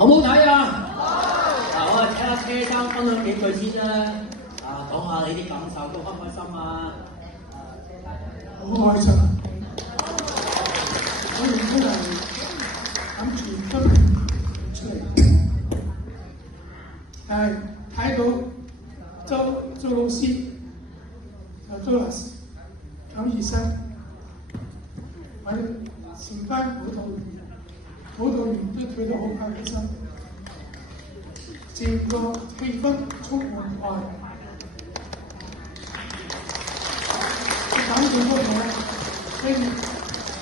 好唔好睇啊？嗱，我哋睇下車生分享幾句先啦。講下你啲感受，都開唔開心啊？好開心。我原本係諗住今日出嚟，但係睇到周老師、周老師、九醫生，我哋成班舞蹈員都跳得好開心，整個氣氛充滿愛。感動嗰個係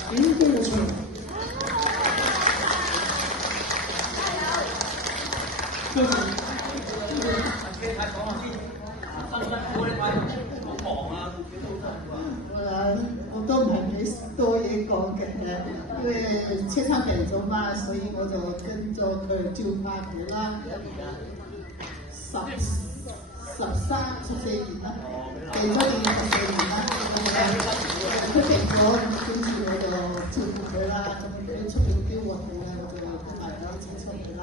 點都要出嚟。多謝。我都唔係幾多嘢講嘅，因為車生病咗嘛，所以我就跟咗佢照顧佢啦。14年啦，病咗已經14年啦。佢病咗，跟住我就照顧佢啦。咁佢出邊啲活動咧，我就跟大家一齊出去啦。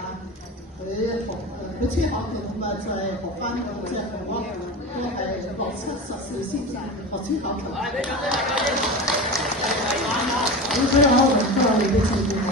佢車學嘅同埋就係學翻即係我係60、70歲先至學車學嘅。咁車學同都係你嘅照顧我。